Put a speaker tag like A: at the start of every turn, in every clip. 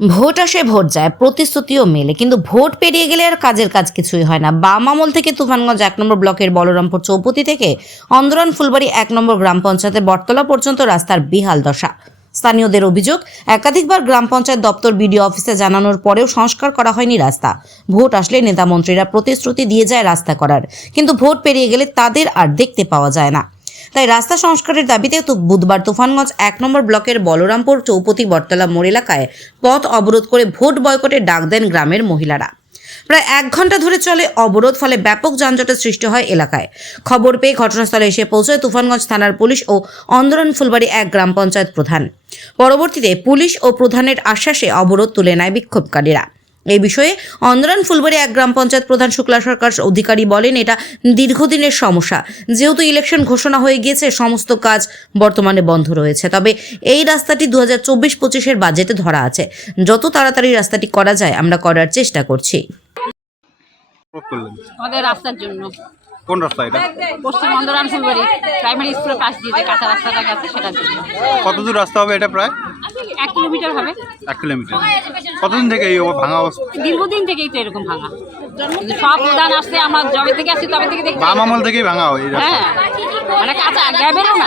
A: Vote আসে, vote যায়, প্রতিশ্রুতিও মেলে। কিন্তু ভোট পেরিয়ে গেলে আর কাজের কাজ কিছুই হয় না। বাম আমল থেকে তুফানগঞ্জ এক নম্বর ব্লকের বলরামপুর চৌপতি থেকে অন্দরান ফুলবাড়ি এক নম্বর গ্রাম পঞ্চায়েতের বটতলা পর্যন্ত রাস্তার বিহাল দশা। স্থানীয়দের অভিযোগ, একাধিকবার গ্রাম পঞ্চায়েত দপ্তর বিডিও অফিসে জানানোর পরেও সংস্কার করা হয়নি রাস্তা। ভোট আসলে নেতা মন্ত্রীরা প্রতিশ্রুতি দিয়ে যায় রাস্তা করার। কিন্তু ভোট পেরিয়ে গেলে তাদের আর দেখতে পাওয়া যায় না। তাই রাস্তা সংস্কারের দাবিতে বুধবার তুফানগঞ্জ এক নম্বর ব্লকের বলরামপুর চৌপতি বটতলা মোড় এলাকায় পথ অবরোধ করে ভোট বয়কটে ডাক দেন গ্রামের মহিলারা। প্রায় এক ঘণ্টা ধরে চলে অবরোধ, ফলে ব্যাপক যানজটের সৃষ্টি হয় এলাকায়। খবর পেয়ে ঘটনাস্থলে এসে পৌঁছয় তুফানগঞ্জ থানার পুলিশ ও অন্দরন ফুলবাড়ি এক গ্রাম পঞ্চায়েত প্রধান। পরবর্তীতে পুলিশ ও প্রধানের আশ্বাসে অবরোধ তুলে নেয় বিক্ষোভকারীরা। এই বিষয়ে অন্দরান ফুলবাড়ি এক গ্রাম পঞ্চায়েত প্রধান শুক্লা সরকার অধিকারী বলেন এটা দীর্ঘদিনের সমস্যা। যেহেতু ইলেকশন ঘোষণা হয়ে গিয়েছে সমস্ত কাজ বর্তমানে বন্ধ রয়েছে। তবে এই রাস্তাটি দু হাজার চব্বিশ পঁচিশের বাজেটে ধরা আছে। যত তাড়াতাড়ি রাস্তাটি করা যায় আমরা করার চেষ্টা করছি।
B: অবরোধ
C: আমাদের রাস্তার জন্য।
B: কোন রাস্তা এটা?
C: পশ্চিম অন্দরান ফুলবাড়ি প্রাইমারি স্কুলের পাশ দিয়ে যে কাঁচা রাস্তাটা গেছে সেটার জন্য।
B: কত দূর রাস্তা হবে এটা প্রায়?
C: এক কিলোমিটার হবে।
B: এক কিলোমিটার। কতদিন থেকে এই ভাঙা অবস্থা?
C: দীর্ঘদিন থেকেই তো এরকম ভাঙা। সব প্রধান আমরা জবে থেকে তবে থেকে দেখছি
B: বাম আমল থেকেই ভাঙা হয়
C: হ্যাঁ। মানে কাঁচা গ্যাবেলও না।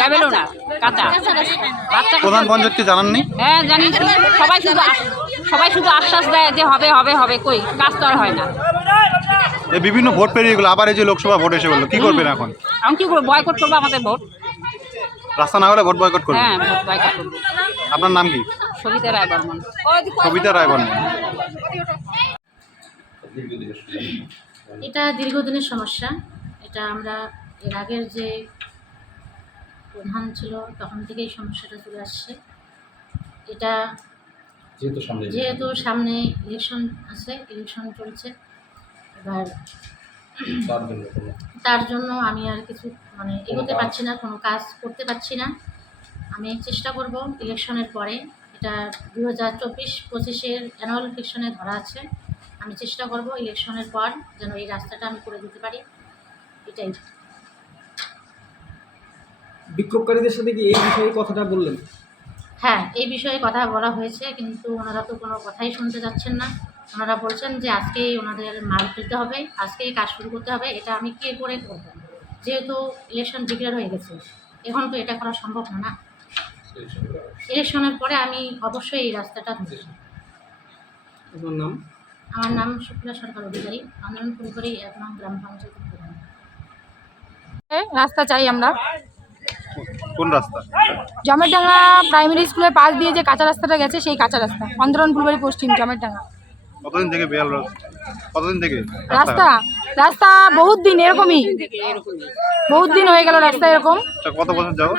C: গ্যাবেলও না কাঁচা। বাচ্চা
B: প্রধান পঞ্চায়েতকে জানাননি?
C: হ্যাঁ জানি সবাই শুধু সবাই শুধু আশ্বাস দেয় যে হবে হবে হবে কই? কাজ তো আর হয় না।
B: এই বিভিন্ন ভোট পেরিয়ে গেলো আবার এই যে লোকসভা ভোট এসে বলল কি করবেন এখন?
C: আমি কি করব? বয়কট করব আমাদের ভোট?
B: রাস্তা না হলে ভোট বয়কট করবেন?
C: হ্যাঁ ভোট বয়কট করব।
B: আপনার নাম কি?
C: সবিতা রায় বর্মন।
B: কবিতা রায় বর্মন।
D: এটা দীর্ঘদিনের সমস্যা। এটা আমরা এর আগের যে প্রধান ছিল তখন থেকেই সমস্যাটা চলে আসছে। এটা
E: যেহেতু সামনে
D: যেহেতু সামনে ইলেকশন আছে ইলেকশন চলছে। এবার
E: তার জন্য কোনো
D: তার জন্য আমি আর কিছু মানে এগোতে পারছি না কোনো কাজ করতে পারছি না। আমি চেষ্টা করব ইলেকশনের পরে। এটা দু হাজার চব্বিশ পঁচিশের অ্যানুয়াল ইলেকশনে ধরা আছে। আমি চেষ্টা করব ইলেকশনের পর যেন এই রাস্তাটা আমি করে দিতে পারি। এটাই।
F: বিক্ষোভকারীদের সাথে কি এই বিষয়ে কথাটা বললেন?
D: হ্যাঁ এই বিষয়ে কথা বলা হয়েছে কিন্তু ওনারা তো কোনো কথাই শুনতে যাচ্ছেন না। ওনারা বলছেন যে আজকেই ওনাদের মাল তুলতে হবে আজকেই কাজ শুরু করতে হবে এটা আমি কে করে করব? যেহেতু ইলেকশন ডিক্লেয়ার হয়ে গেছে এখন তো এটা করা সম্ভব না না। ইলেকশনের পরে আমি অবশ্যই এই রাস্তাটা
F: নাম?
D: আমার নাম শুক্লা সরকার অধিকারী। আন্দোলন ফুলকরি এক নং গ্রাম পঞ্চায়েত প্রধান।
G: রাস্তা চাই আমরা।
B: কোন রাস্তা?
G: জমেরডাঙ্গা প্রাইমারি স্কুলের পাশ দিয়ে যে কাঁচা রাস্তাটা গেছে সেই কাঁচা রাস্তা। অন্দরন ফুলবাড়ি পশ্চিম জমেরডাঙ্গা।
B: কতদিন থেকে বেয়াল রাস্তা কতদিন থেকে
G: রাস্তা? রাস্তা? বহুত দিন এরকমই। বহুত দিন হয়ে গেল রাস্তা এরকম।
B: কত বছর যাব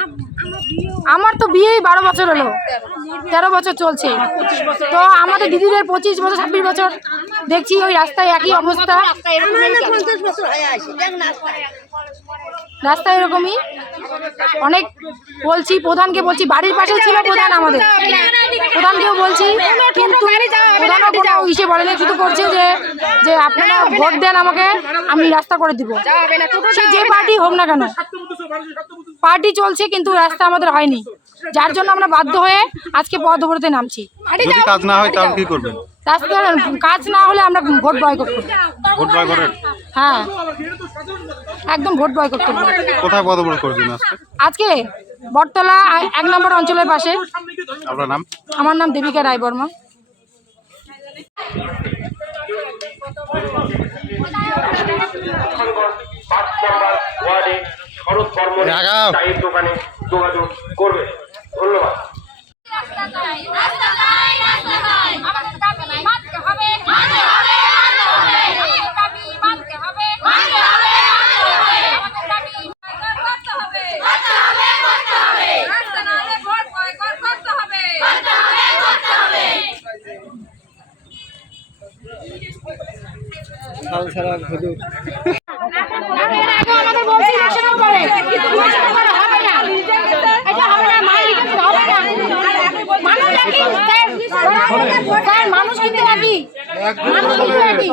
G: আমার তো বিয়েই বারো বছর হলো। তেরো বছর চলছে। তো আমাদের দিদিদের পঁচিশ বছর, ছাব্বিশ বছর। দেখছি ওই রাস্তায় একই অবস্থা। রাস্তা এরকমই। অনেক বলছি, প্রধানকে বলছি, বাড়ির পাশে ছিল প্রধান আমাদের। প্রধানকেও বলছি, কিন্তু ইসে বলেনি শুধু করছে যে যে আপনারা ভোট দেন আমাকে আমি রাস্তা করে দিব। সে যে পার্টি হোক না কেন পার্টি চলছে কিন্তু রাস্তা আমাদের হয়নি। যার জন্য আমরা বাধ্য হয়ে আজকে পথ অবরোধে নামছি।
B: যদি কাজ না হয় তাহলে কি করবেন?
G: কাজ না হলে আমরা ভোট বয়কট করব।
B: ভোট বয়কটের
G: হ্যাঁ। একদম ভোট বয়কট করব।
B: কোথায় অবরোধ করছেন আজকে?
G: আজকে বটতলা এক নম্বর অঞ্চলের পাশে।
B: আপনার নাম?
G: আমার নাম দেবিকা রায় বর্মা
H: শরৎ দোকানে যোগাযোগ করবে ধন্যবাদ
F: ছাড়া হুজুর
G: মানুষ কিন্তু নাকি মানুষ কিন্তু নাকি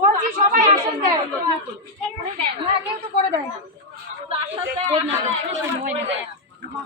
G: বলছি, সবাই আসেন দেয় না করে দেয় না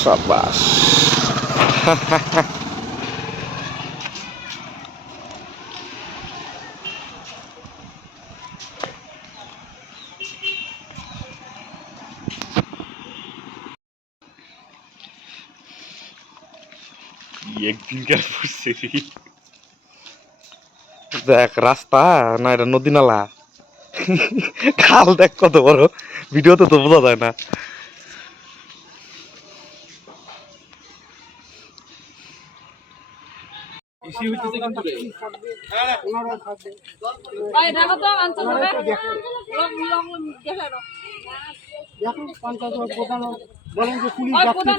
I: সাবাস একদিনকার পরিস্থিতি দেখ রাস্তা না এটা নদী নালা খাল দেখ কত বড়। ভিডিওতে তো বোঝা যায় না।
C: দেখো তো অঞ্চল হবে। লং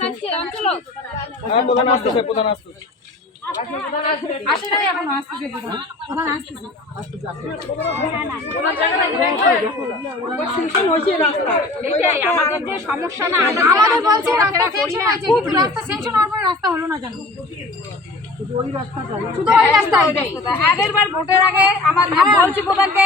C: আছে অঞ্চল
F: হ্যাঁ প্রধান আসতেছে প্রধান
G: আসে নাই এখন আসতেছে প্রধান প্রধান আসতেছে
C: এইটাই
G: শুধু ওই রাস্তাটাই
C: আগের বার ভোটের আগে আমার বলছি প্রধানকে